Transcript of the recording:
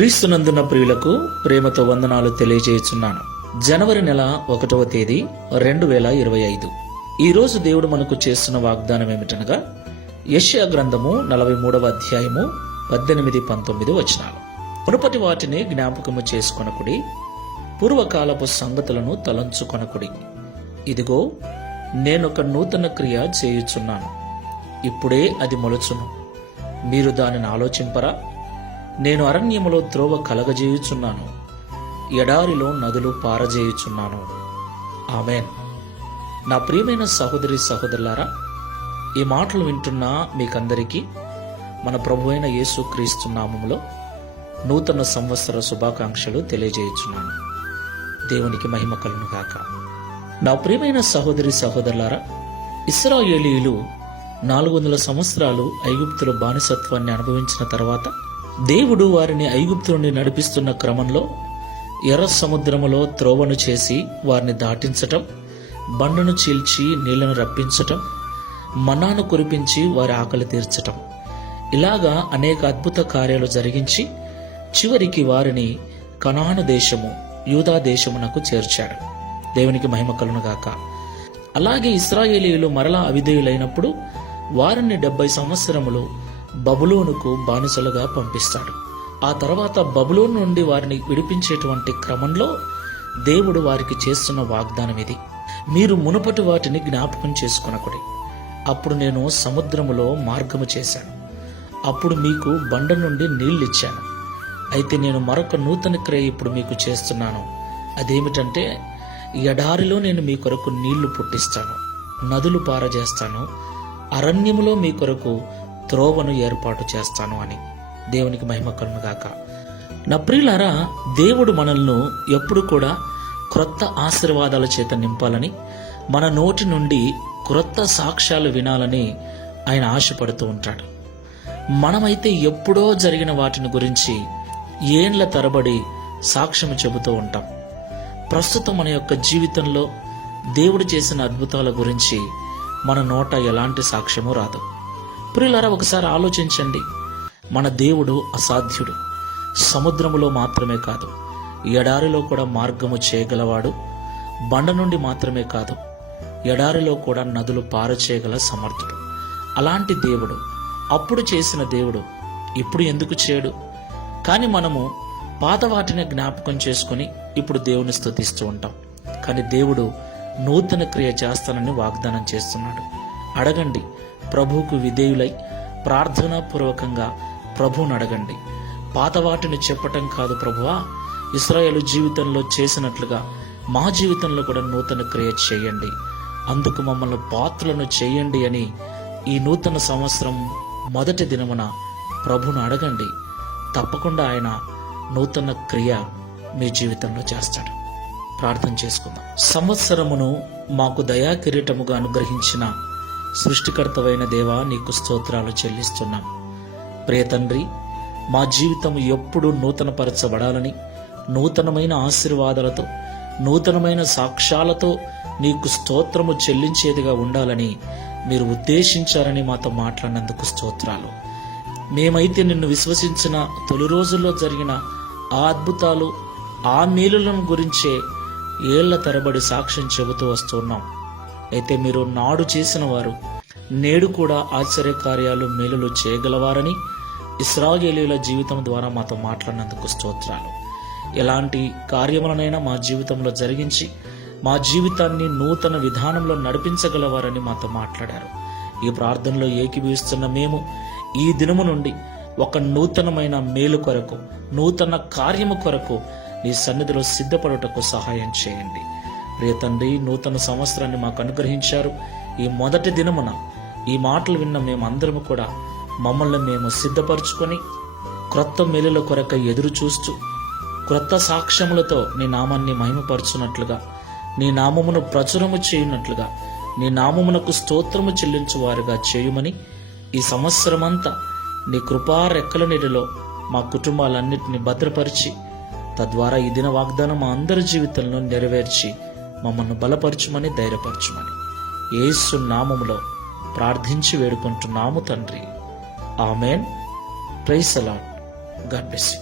క్రీస్తునందున ప్రియులకు ప్రేమతో వందనాలు తెలియజేయుచున్నాను. జనవరి నెల 1వ తేదీ 2025. ఈరోజు దేవుడు మనకు చేస్తున్న వాగ్దానం ఏమిటనగా యెషయా గ్రంథము 43వ అధ్యాయము 18-19 వచనాలు. మునుపటి వాటిని జ్ఞాపకము చేసుకొనకుడి, పూర్వకాలపు సంగతులను తలంచుకొనకుడి. ఇదిగో నేనొక నూతన క్రియ చేయుచున్నాను, ఇప్పుడే అది మొలుచును, మీరు దానిని ఆలోచింపరా? నేను అరణ్యములో త్రోవ కలగజేయుచున్నాను, ఎడారిలో నదులు పారజేయుచున్నాను. ఆమేన్. నా ప్రియమైన సహోదరి సహోదరులారా, ఈ మాటలు వింటున్న మీకందరికీ మన ప్రభు అయిన యేసు క్రీస్తు నామములో నూతన సంవత్సర శుభాకాంక్షలు తెలియజేయుచున్నాను. దేవునికి మహిమ కలుగును గాక. నా ప్రియమైన సహోదరి సహోదరులారా, ఇశ్రాయేలీయులు 400 సంవత్సరాలు ఐగుప్తుల బానిసత్వాన్ని అనుభవించిన తర్వాత దేవుడు వారిని ఐగుప్తు నుండి నడిపిస్తున్న క్రమంలో ఎర్ర సముద్రములో త్రోవను చేసి వారిని దాటించటం, బండను చీల్చి నీళ్లను రప్పించటం, మన్నాను కురిపించి వారి ఆకలి తీర్చటం, ఇలాగా అనేక అద్భుత కార్యాలు జరిగించి చివరికి వారిని కనాను దేశము, యూదా దేశమునకు చేర్చాడు. దేవునికి మహిమ కలుగును గాక. అలాగే ఇశ్రాయేలీయులు మరలా అవిధేయులైనప్పుడు వారిని 70 సంవత్సరములు బబులోనుకు బానిసలుగా పంపిస్తాడు. ఆ తర్వాత బబులోను నుండి వారిని విడిపించేటువంటి క్రమంలో దేవుడు వారికి చేస్తున్న వాగ్దానం ఇది: మీరు మునుపటి వాటిని జ్ఞాపకం చేసుకొనకుడి. అప్పుడు నేను సముద్రములో మార్గము చేశాను, అప్పుడు మీకు బండ నుండి నీళ్ళిచ్చాను. అయితే నేను మరొక నూతన క్రియ ఇప్పుడు మీకు చేస్తున్నాను. అదేమిటంటే, ఎడారిలో నేను మీ కొరకు నీళ్లు పుట్టిస్తాను, నదులు పారజేస్తాను, అరణ్యములో మీ కొరకు త్రోవను ఏర్పాటు చేస్తాను అని. దేవునికి మహిమ కలుగును గాక. నా ప్రియులారా, దేవుడు మనల్ని ఎప్పుడు కూడా క్రొత్త ఆశీర్వాదాల చేత నింపాలని, మన నోటి నుండి క్రొత్త సాక్ష్యాలు వినాలని ఆయన ఆశపడుతూ ఉంటాడు. మనమైతే ఎప్పుడో జరిగిన వాటిని గురించి ఏండ్ల తరబడి సాక్ష్యం చెబుతూ ఉంటాం. ప్రస్తుతం మన యొక్క జీవితంలో దేవుడు చేసిన అద్భుతాల గురించి మన నోట ఎలాంటి సాక్ష్యము రాదు. ప్రియులారా, ఒకసారి ఆలోచించండి. మన దేవుడు అసాధ్యుడు. సముద్రములో మాత్రమే కాదు, ఎడారిలో కూడా మార్గము చేయగలవాడు. బండ నుండి మాత్రమే కాదు, ఎడారిలో కూడా నదులు పారచేయగల సమర్థుడు. అలాంటి దేవుడు, అప్పుడు చేసిన దేవుడు ఇప్పుడు ఎందుకు చేయడు? కానీ మనము పాత వాటిని జ్ఞాపకం చేసుకుని ఇప్పుడు దేవుని స్తుతిస్తూ ఉంటాం. కానీ దేవుడు నూతన క్రియ చేస్తానని వాగ్దానం చేస్తున్నాడు. అడగండి, ప్రభువుకు విధేయులై ప్రార్థనాపూర్వకంగా ప్రభువును అడగండి. పాత వాటిని చెప్పటం కాదు, ప్రభువా, ఇశ్రాయేలు జీవితంలో చేసినట్లుగా మా జీవితంలో కూడా నూతన క్రియ చేయండి, అందుకు మమ్మల్ని పాత్రలను చేయండి అని ఈ నూతన సంవత్సరం మొదటి దినమున ప్రభువును అడగండి. తప్పకుండా ఆయన నూతన క్రియ మీ జీవితంలో చేస్తాడు. ప్రార్థన చేసుకుందాం. సంవత్సరమును మాకు దయా కిరీటముగా అనుగ్రహించిన సృష్టికర్తవైన దేవా, నీకు స్తోత్రాలు చెల్లిస్తున్నాం. ప్రియ తండ్రి, మా జీవితం ఎప్పుడూ నూతనపరచబడాలని, నూతనమైన ఆశీర్వాదాలతో, నూతనమైన సాక్ష్యాలతో నీకు స్తోత్రము చెల్లించేదిగా ఉండాలని మీరు ఉద్దేశించారని మాతో మాట్లాడినందుకు స్తోత్రాలు. మేమైతే నిన్ను విశ్వసించిన తొలి రోజుల్లో జరిగిన ఆ అద్భుతాలు, ఆ మేలులను గురించే ఏళ్ల తరబడి సాక్ష్యం చెబుతూ వస్తున్నాం. అయితే మీరు నాడు చేసిన వారు నేడు కూడా ఆశ్చర్యకార్యాలు, మేలులు చేయగలవారని ఇశ్రాయేలీయుల జీవితం ద్వారా మాతో మాట్లాడినందుకు స్తోత్రాలు. ఎలాంటి కార్యములనైనా మా జీవితంలో జరిగించి మా జీవితాన్ని నూతన విధానంలో నడిపించగలవారని మాతో మాట్లాడారు. ఈ ప్రార్థనలో ఏకీభవిస్తున్న మేము ఈ దినము నుండి ఒక నూతనమైన మేలు కొరకు, నూతన కార్యము కొరకు నీ సన్నిధిలో సిద్ధపడుటకు సహాయం చేయండి. ప్రియ తండ్రి, నూతన సంవత్సరాన్ని మాకు అనుగ్రహించారు. ఈ మొదటి దినమున ఈ మాటలు విన్న మేమందరము కూడా మమ్మల్ని మేము సిద్ధపరచుకొని క్రొత్త మేలుల కొరకు ఎదురు చూస్తూ, క్రొత్త సాక్ష్యములతో నీ నామాన్ని మహిమపరచునట్లుగా, నీ నామమును ప్రచురము చేయునట్లుగా, నీ నామమునకు స్తోత్రము చెల్లించువారుగా చేయుమని ఈ సంవత్సరమంతా నీ కృపా రెక్కల నీడలో మా కుటుంబాలన్నిటిని భద్రపరిచి, తద్వారా ఈ దిన వాగ్దానం మా అందరి జీవితంలో నెరవేర్చి మమ్మల్ని బలపరచుమని, ధైర్యపరచుమని యేసు నామములో ప్రార్థించి వేడుకుంటున్నాము తండ్రి. Amen. Praise the lord. God bless you.